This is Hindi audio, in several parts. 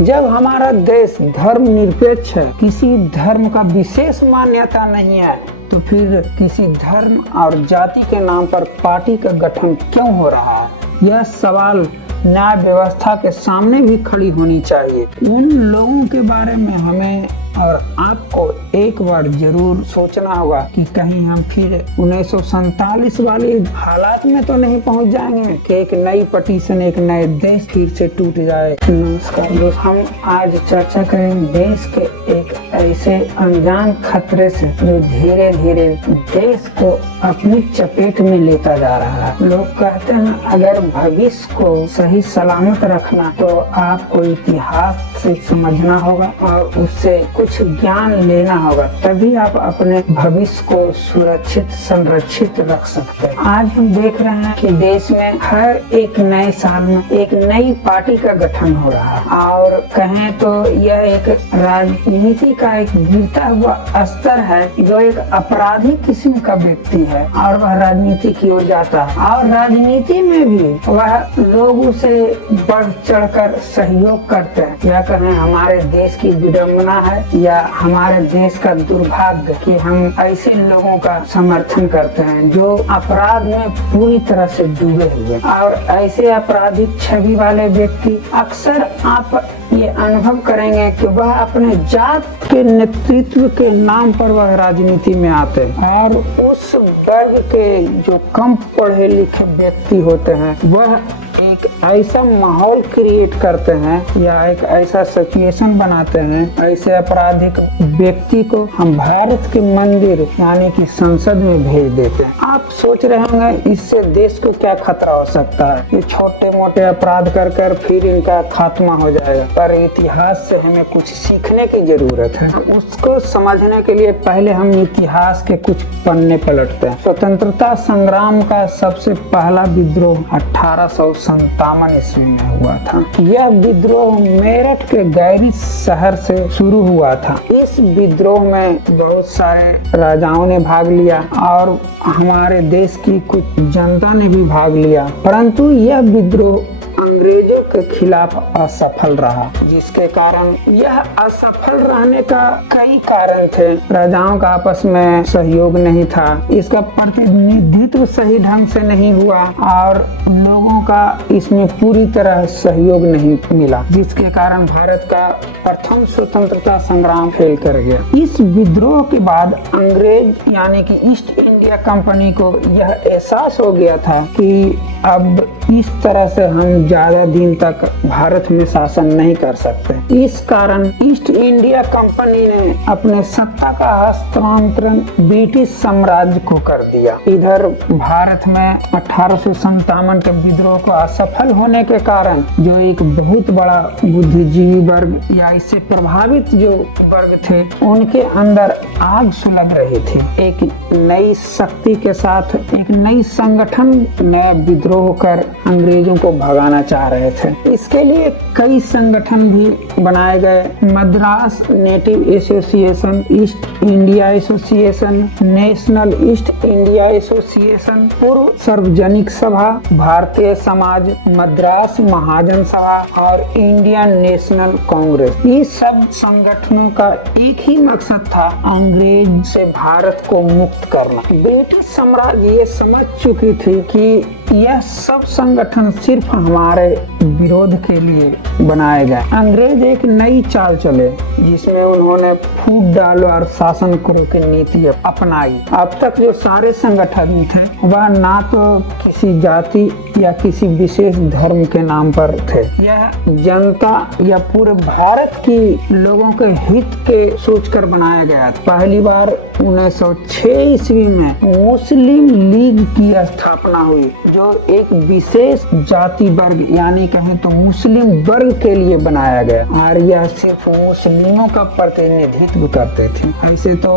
जब हमारा देश धर्म निरपेक्ष है, किसी धर्म का विशेष मान्यता नहीं है, तो फिर किसी धर्म और जाति के नाम पर पार्टी का गठन क्यों हो रहा है? यह सवाल न्याय व्यवस्था के सामने भी खड़ी होनी चाहिए। उन लोगों के बारे में हमें और आपको एक बार जरूर सोचना होगा कि कहीं हम फिर 1947 वाले हालात में तो नहीं पहुंच जाएंगे कि एक नई पटिशन, एक नए देश फिर से टूट जाए। नमस्कार दोस्तों, हम आज चर्चा करेंगे देश के एक ऐसे अनजान खतरे से जो धीरे धीरे देश को अपनी चपेट में लेता जा रहा है। लोग कहते हैं अगर भविष्य को सही सलामत रखना तो आपको इतिहास से समझना होगा और उससे कुछ ज्ञान लेना होगा, तभी आप अपने भविष्य को सुरक्षित संरक्षित रख सकते हैं। आज हम देख रहे हैं कि देश में हर एक नए साल में एक नई पार्टी का गठन हो रहा है और कहें तो यह एक राजनीति का एक गिरता हुआ स्तर है जो एक अपराधी किस्म का व्यक्ति है और वह राजनीति की ओर जाता है और राजनीति में भी वह लोग उसे बढ़ चढ़कर सहयोग करते हैं। यह कहें हमारे देश की विडंबना है या हमारे देश का दुर्भाग्य कि हम ऐसे लोगों का समर्थन करते हैं जो अपराध में पूरी तरह से डूबे हुए, और ऐसे आपराधिक छवि वाले व्यक्ति अक्सर आप ये अनुभव करेंगे कि वह अपने जात के नेतृत्व के नाम पर वह राजनीति में आते हैं और उस वर्ग के जो कम पढ़े लिखे व्यक्ति होते हैं वह एक ऐसा माहौल क्रिएट करते हैं या एक ऐसा सिचुएशन बनाते हैं, ऐसे आपराधिक व्यक्ति को हम भारत के मंदिर यानी कि संसद में भेज देते हैं। आप सोच रहे होंगे इससे देश को क्या खतरा हो सकता है, ये छोटे मोटे अपराध कर कर फिर इनका खात्मा हो जाएगा। पर इतिहास से हमें कुछ सीखने की जरूरत है। उसको समझने के लिए पहले हम इतिहास के कुछ पन्ने पलटते हैं। स्वतंत्रता संग्राम का सबसे पहला विद्रोह 1857 ईस्वी में हुआ था। यह विद्रोह मेरठ के गैरी शहर से शुरू हुआ था। इस विद्रोह में बहुत सारे राजाओं ने भाग लिया और हमारे देश की कुछ जनता ने भी भाग लिया, परंतु यह विद्रोह अंग्रेजों के खिलाफ असफल रहा, जिसके कारण यह असफल रहने का कई कारण थे। राजाओं का आपस में सहयोग नहीं था, इसका प्रतिनिधित्व सही ढंग से नहीं हुआ और लोगों का इसमें पूरी तरह सहयोग नहीं मिला, जिसके कारण भारत का प्रथम स्वतंत्रता संग्राम फेल कर गया। इस विद्रोह के बाद अंग्रेज यानी कि ईस्ट इंडिया कंपनी को यह एहसास हो गया था कि अब इस तरह से हम ज्यादा दिन तक भारत में शासन नहीं कर सकते। इस कारण ईस्ट इंडिया कंपनी ने अपने सत्ता का हस्तांतरण ब्रिटिश साम्राज्य को कर दिया। इधर भारत में 1857 के विद्रोह को असफल होने के कारण जो एक बहुत बड़ा बुद्धिजीवी वर्ग या इससे प्रभावित जो वर्ग थे उनके अंदर आग सुलग रही थी। एक नई शक्ति के साथ एक नई संगठन नए विद्रोह कर अंग्रेजों को भगाना चाह रहे थे। इसके लिए कई संगठन भी बनाए गए। Madras native association, east India association, national east India association, पूर्व सार्वजनिक सभा, भारतीय समाज, मद्रास महाजन सभा और इंडियन नेशनल कांग्रेस। इस सब संगठनों का एक ही मकसद था, अंग्रेज से भारत को मुक्त करना। ब्रिटिश साम्राज्य ये समझ चुकी थी कि यह सब संगठन सिर्फ हमारे विरोध के लिए बनाए गए। अंग्रेज एक नई चाल चले जिसमें उन्होंने फूट डालो और शासन करो की नीति अपनाई। अब तक जो सारे संगठन थे वह ना तो किसी जाति या किसी विशेष धर्म के नाम पर थे, यह जनता या पूरे भारत की लोगों के हित के सोचकर बनाया गया। पहली बार 1906 ईस्वी में मुस्लिम लीग की स्थापना हुई जो एक विशेष जाति वर्ग यानी कहें तो मुस्लिम वर्ग के लिए बनाया गया और यह सिर्फ मुस्लिमों का प्रतिनिधित्व करते थे। ऐसे तो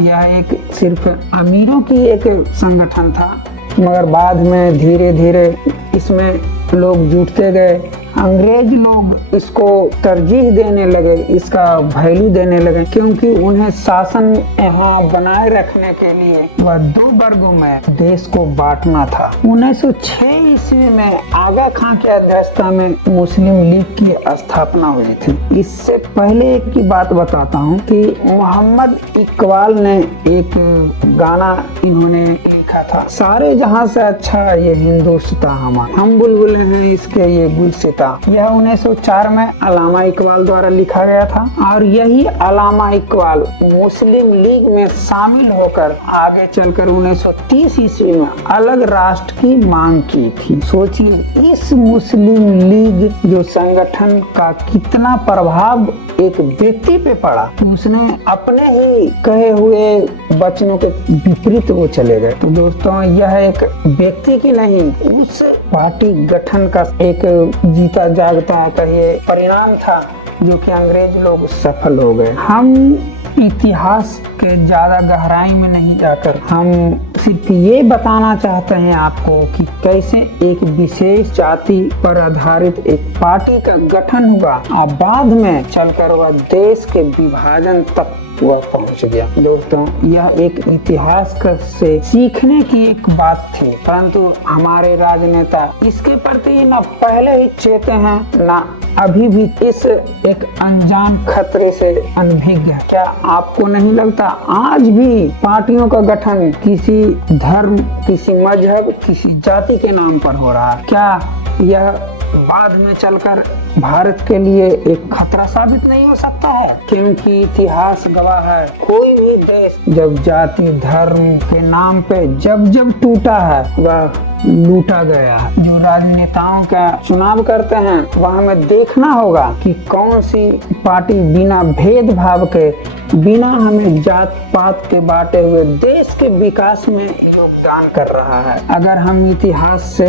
यह एक सिर्फ अमीरों की एक संगठन था, मगर बाद में धीरे धीरे इसमें लोग जुटते गए अंग्रेज लोग इसको तरजीह देने लगे, इसका वैल्यू देने लगे, क्योंकि उन्हें शासन यहाँ बनाए रखने के लिए वह 2 वर्गों में देश को बांटना था। 1906 ईस्वी में आगा खां की अध्यक्षता में मुस्लिम लीग की स्थापना हुई थी। इससे पहले की बात बताता हूँ कि मोहम्मद इकबाल ने एक गाना इन्होंने लिखा था, सारे जहां से अच्छा ये हिंदुस्तान हमारा, हम बुलबुल हैं इसके ये गुलसिता। यह 1904 में अल्लामा इकबाल द्वारा लिखा गया था और यही अल्लामा इकबाल मुस्लिम लीग में शामिल होकर आगे चलकर 1930 ईस्वी में अलग राष्ट्र की मांग की थी। सोचिए इस मुस्लिम लीग जो संगठन का कितना प्रभाव एक व्यक्ति पे पड़ा, तो उसने अपने ही कहे हुए वचनों के विपरीत वो चले गए। तो दोस्तों यह एक व्यक्ति की नहीं, उस पार्टी गठन का एक जीता जागता कहिए परिणाम था जो कि अंग्रेज लोग सफल हो गए। हम इतिहास के ज्यादा गहराई में नहीं जाकर हम सिर्फ ये बताना चाहते हैं आपको कि कैसे एक विशेष जाति पर आधारित एक पार्टी का गठन हुआ और बाद में चलकर वह देश के विभाजन तक वह पहुंच गया। दोस्तों यह एक इतिहास से सीखने की एक बात थी, परंतु हमारे राजनेता इसके प्रति न पहले ही चेते हैं न अभी भी इस एक अनजान खतरे से अनभिज्ञ है। क्या आपको नहीं लगता आज भी पार्टियों का गठन किसी धर्म, किसी मजहब, किसी जाति के नाम पर हो रहा है? क्या यह बाद में चलकर भारत के लिए एक खतरा साबित नहीं हो सकता है? क्योंकि इतिहास गवाह है, कोई भी देश जब जाति धर्म के नाम पे जब टूटा है वह लूटा गया। जो राजनेताओं का चुनाव करते हैं वह हमें देखना होगा कि कौन सी पार्टी बिना भेदभाव के, बिना हमें जात पात के बांटे हुए देश के विकास में योगदान कर रहा है। अगर हम इतिहास से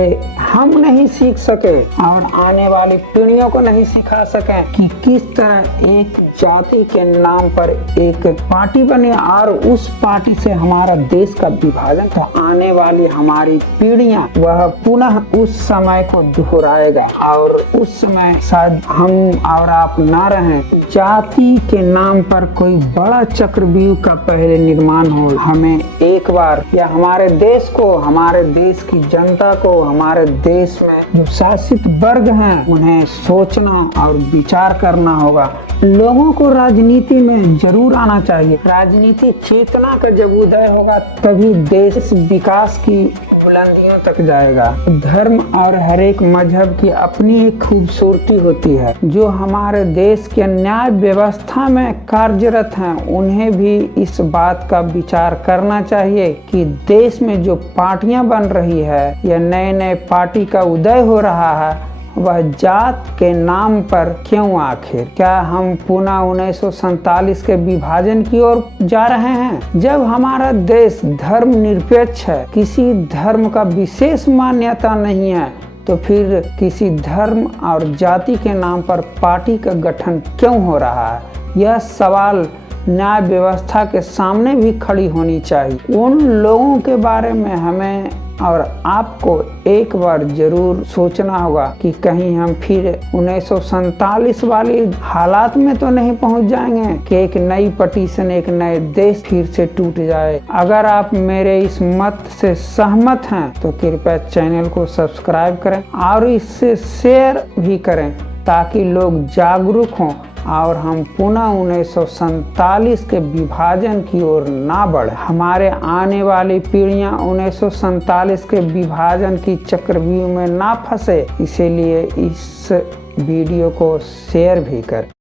हम नहीं सीख सके और आने वाली पीढ़ियों को नहीं सिखा सके कि किस तरह एक जाति के नाम पर एक पार्टी बने और उस पार्टी से हमारा देश का विभाजन, तो आने वाली हमारी पीढ़ियां वह पुनः उस समय को दोहराएगा और उस समय शायद हम और आप ना रहें। जाति के नाम पर कोई बड़ा चक्रव्यूह का पहले निर्माण हो। हमें एक बार या हमारे देश को, हमारे देश की जनता को, हमारे देश में जो शासित वर्ग हैं उन्हें सोचना और विचार करना होगा। लोगों को राजनीति में जरूर आना चाहिए। राजनीति चेतना का जब उदय होगा तभी देश विकास की बुलंदियों तक जाएगा। धर्म और हर एक मजहब की अपनी एक खूबसूरती होती है। जो हमारे देश के न्याय व्यवस्था में कार्यरत हैं उन्हें भी इस बात का विचार करना चाहिए कि देश में जो पार्टियां बन रही है या नए पार्टी का उदय हो रहा है वह जात के नाम पर क्यों? आखिर क्या हम पुनः 1947 के विभाजन की ओर जा रहे हैं? जब हमारा देश धर्म निरपेक्ष है, किसी धर्म का विशेष मान्यता नहीं है, तो फिर किसी धर्म और जाति के नाम पर पार्टी का गठन क्यों हो रहा है? यह सवाल न्याय व्यवस्था के सामने भी खड़ी होनी चाहिए। उन लोगों के बारे में हमें और आपको एक बार जरूर सोचना होगा कि कहीं हम फिर 1947 वाली हालात में तो नहीं पहुंच जाएंगे कि एक नई पटिशन, एक नए देश फिर से टूट जाए। अगर आप मेरे इस मत से सहमत हैं तो कृपया चैनल को सब्सक्राइब करें और इससे शेयर भी करें ताकि लोग जागरूक हों और हम पुनः 1947 के विभाजन की ओर ना बढ़े। हमारे आने वाली पीढ़ियां 1947 के विभाजन की चक्रव्यूह में ना फंसे, इसीलिए इस वीडियो को शेयर भी करें।